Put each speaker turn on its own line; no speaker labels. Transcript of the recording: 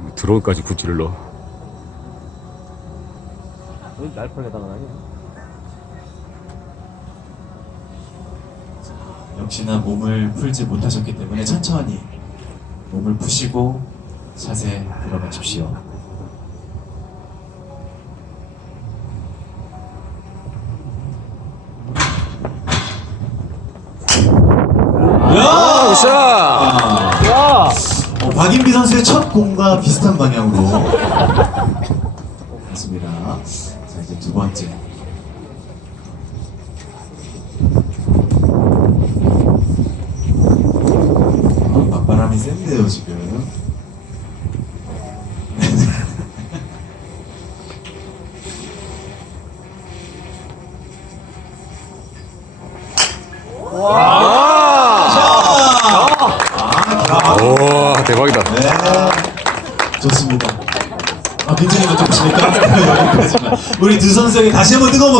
지금 드론까지 굿질러.
왜 날파게 당하냐?
역시나 몸을 풀지 못하셨기 때문에 천천히 몸을 푸시고 샷에 들어가 주십시오.
아, 샷!
박인비 선수의 첫 공과 비슷한 방향으로 갔습니다. 자 이제 두 번째. 아, 맞바람이 센데요 지금.
오, 대박이다.
네, 좋습니다. 아, 굉장히 좋습니까? 여기까지만. 우리 두 선수에게 다시 한번 뜨거운 박수.